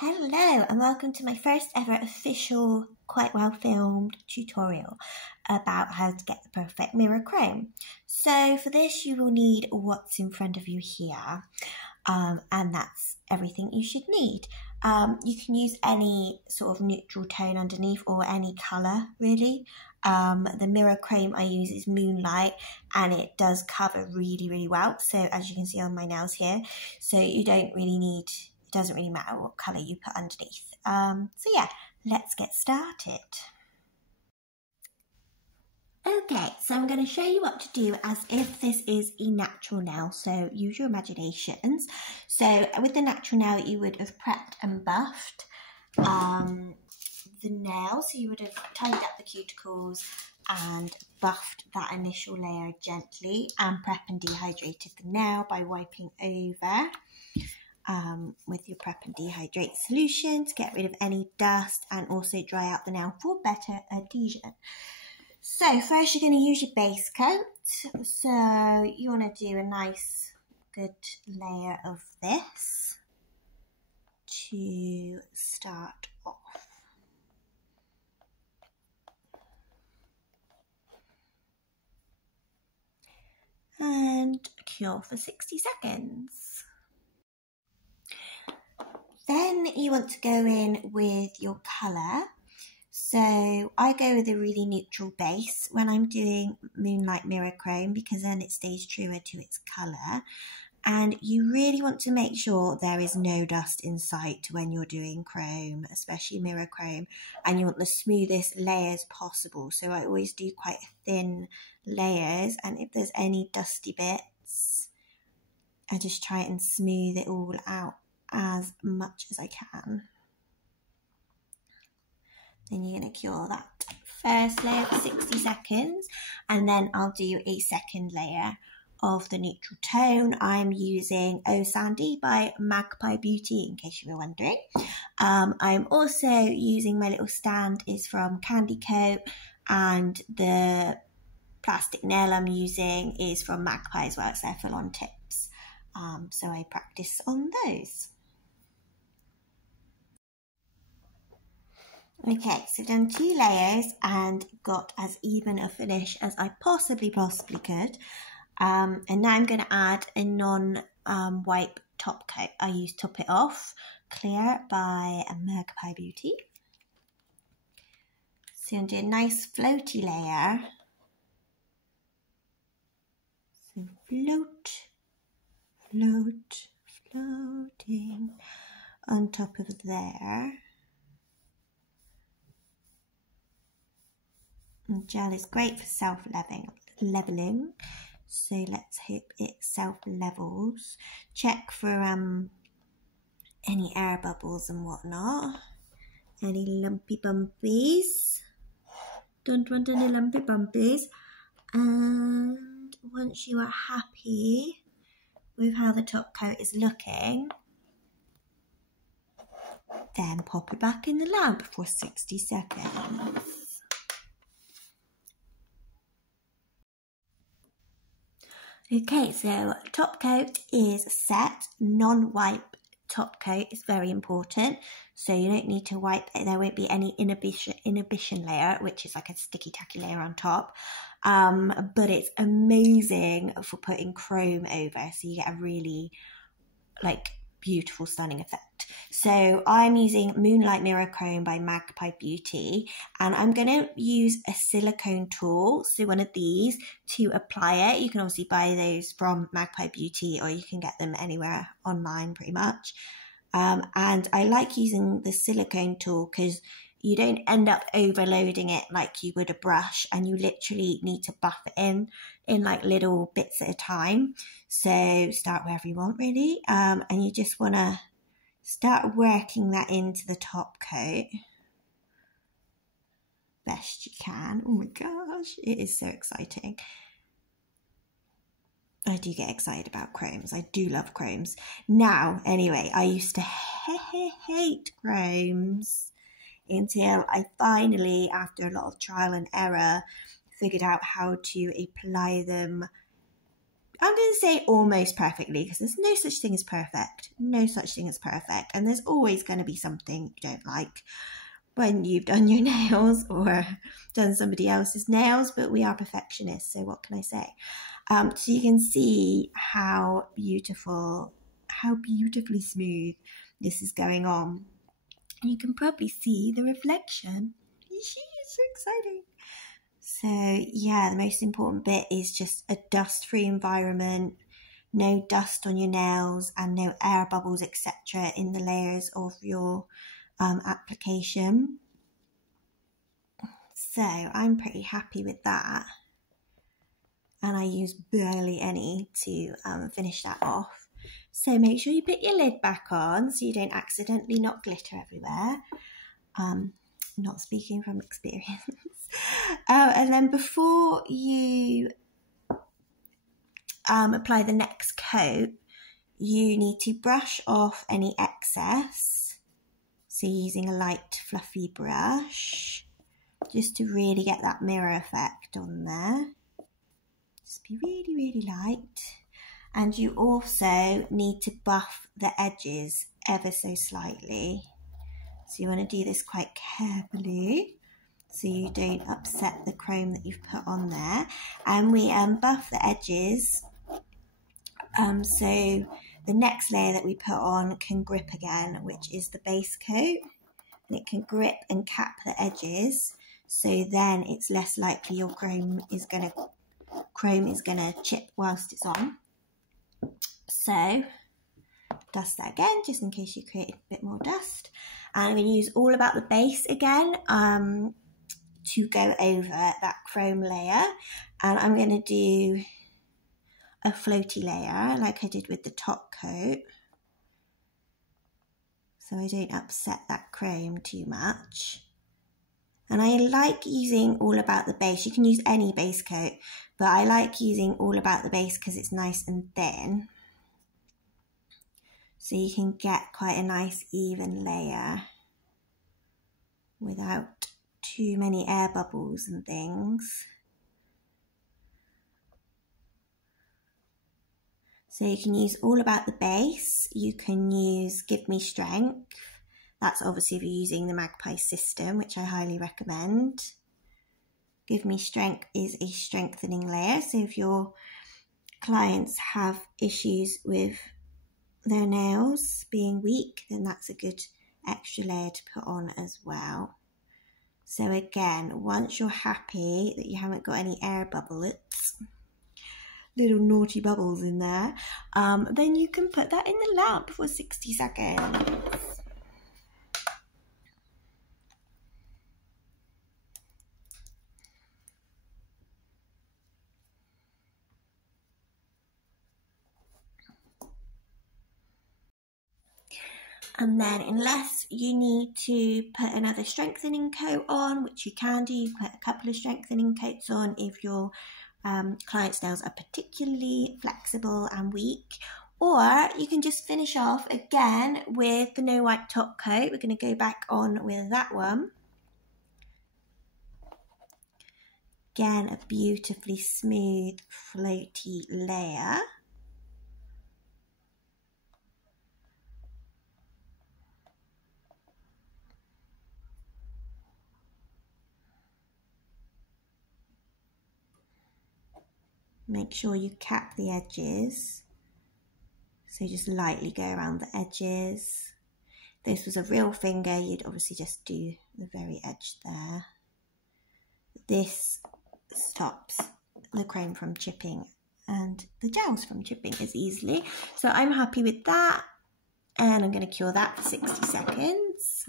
Hello and welcome to my first ever official, quite well filmed tutorial about how to get the perfect mirror chrome. So for this you will need what's in front of you here, and that's everything you should need. You can use any sort of neutral tone underneath or any colour really. The mirror chrome I use is Moonlight and it does cover really well, so as you can see on my nails here, so you don't really need, it doesn't really matter what colour you put underneath. So yeah, let's get started. Okay, so I'm going to show you what to do as if this is a natural nail, so use your imaginations. So with the natural nail you would have prepped and buffed the nail, so you would have tidied up the cuticles and buffed that initial layer gently and prep and dehydrated the nail by wiping over with your prep and dehydrate solution to get rid of any dust and also dry out the nail for better adhesion. So first you're going to use your base coat, so you want to do a nice good layer of this to start off. And cure for 60 seconds. Then you want to go in with your colour. So I go with a really neutral base when I'm doing Moonlight Mirror Chrome because then it stays truer to its colour. And you really want to make sure there is no dust in sight when you're doing chrome, especially mirror chrome, and you want the smoothest layers possible. So I always do quite thin layers, and if there's any dusty bits, I just try and smooth it all out as much as I can. Then you're going to cure that first layer for 60 seconds, and then I'll do a second layer of the neutral tone. I'm using Oh Sandy by Magpie Beauty, in case you were wondering. I'm also using, my little stand is from Candy Coat, and the plastic nail I'm using is from Magpie as well. It's their full-on tips. So I practice on those. Okay, so I've done 2 layers and got as even a finish as I possibly could. And now I'm going to add a non-wipe top coat. I use Top It Off Clear by Magpie Beauty. So I'm going to do a nice floaty layer. So floating on top of there. And gel is great for self-leveling. So let's hope it self-levels. Check for any air bubbles and whatnot. Any lumpy bumpies. Don't want any lumpy bumpies. And once you are happy with how the top coat is looking, then pop it back in the lamp for 60 seconds. Okay, so top coat is set. Non-wipe top coat is very important, so you don't need to wipe it. There won't be any inhibition layer, which is like a sticky tacky layer on top, but it's amazing for putting chrome over, so you get a really beautiful stunning effect. So I'm using Moonlight Mirror Chrome by Magpie Beauty, and I'm going to use a silicone tool, so one of these, to apply it. You can obviously buy those from Magpie Beauty or you can get them anywhere online pretty much. And I like using the silicone tool because you don't end up overloading it like you would a brush, and you literally need to buff it in like little bits at a time. So start wherever you want really, and you just want to start working that into the top coat best you can. Oh my gosh, it is so exciting. I do get excited about chromes. I do love chromes. Now, anyway, I used to hate chromes until I finally, after a lot of trial and error, figured out how to apply them I'm going to say almost perfectly, because there's no such thing as perfect. No such thing as perfect. And there's always going to be something you don't like when you've done your nails or done somebody else's nails, but we are perfectionists, so what can I say? So you can see how beautifully smooth this is going on. And you can probably see the reflection. It's so exciting. So yeah, the most important bit is just a dust-free environment, no dust on your nails and no air bubbles, etc. in the layers of your application. So I'm pretty happy with that. And I use barely any to finish that off. So make sure you put your lid back on so you don't accidentally knock glitter everywhere. Not speaking from experience. And then before you apply the next coat, you need to brush off any excess. So using a light fluffy brush, just to really get that mirror effect on there. Just be really, really light. And you also need to buff the edges ever so slightly. So you want to do this quite carefully so you don't upset the chrome that you've put on there. And we buff the edges so the next layer that we put on can grip again, which is the base coat. And it can grip and cap the edges, so then it's less likely your chrome is gonna chip whilst it's on. So dust that again, just in case you created a bit more dust. And I'm going to use All About the Base again to go over that chrome layer. And I'm going to do a floaty layer like I did with the top coat, so I don't upset that chrome too much. And I like using All About the Base. You can use any base coat, but I like using All About the Base because it's nice and thin. So you can get quite a nice even layer without too many air bubbles and things. So you can use All About the Base. You can use Give Me Strength. That's obviously if you're using the Magpie system, which I highly recommend. Give Me Strength is a strengthening layer. So if your clients have issues with their nails being weak, then that's a good extra layer to put on as well. So again, once you're happy that you haven't got any air bubbles, little naughty bubbles in there, then you can put that in the lamp for 60 seconds. And then unless you need to put another strengthening coat on, which you can do, you put a couple of strengthening coats on if your client's nails are particularly flexible and weak. Or you can just finish off again with the No Wipe top coat. We're going to go back on with that one. Again, a beautifully smooth, floaty layer. Make sure you cap the edges. So just lightly go around the edges. If this was a real finger, you'd obviously just do the very edge there. This stops the chrome from chipping and the gels from chipping as easily. So I'm happy with that. And I'm going to cure that for 60 seconds.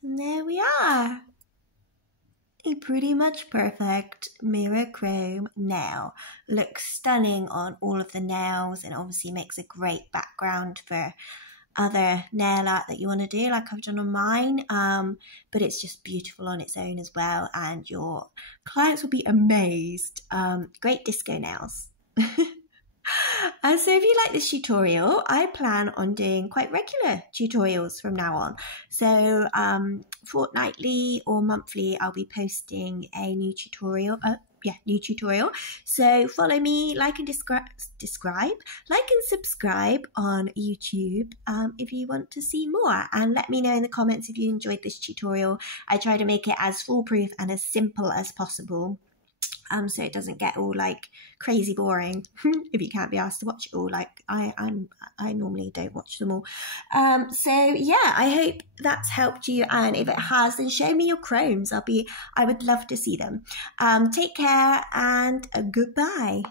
And there we are. A pretty much perfect mirror chrome nail. Looks stunning on all of the nails and obviously makes a great background for other nail art that you want to do, like I've done on mine, but it's just beautiful on its own as well, and your clients will be amazed. Great disco nails. So if you like this tutorial, I plan on doing quite regular tutorials from now on. So fortnightly or monthly, I'll be posting a new tutorial. New tutorial. So follow me, like and subscribe on YouTube if you want to see more, and let me know in the comments if you enjoyed this tutorial. I try to make it as foolproof and as simple as possible. So it doesn't get all like crazy boring if you can't be asked to watch it all. Like I normally don't watch them all. So yeah, I hope that's helped you, and if it has, then show me your chromes. I would love to see them. Take care and goodbye.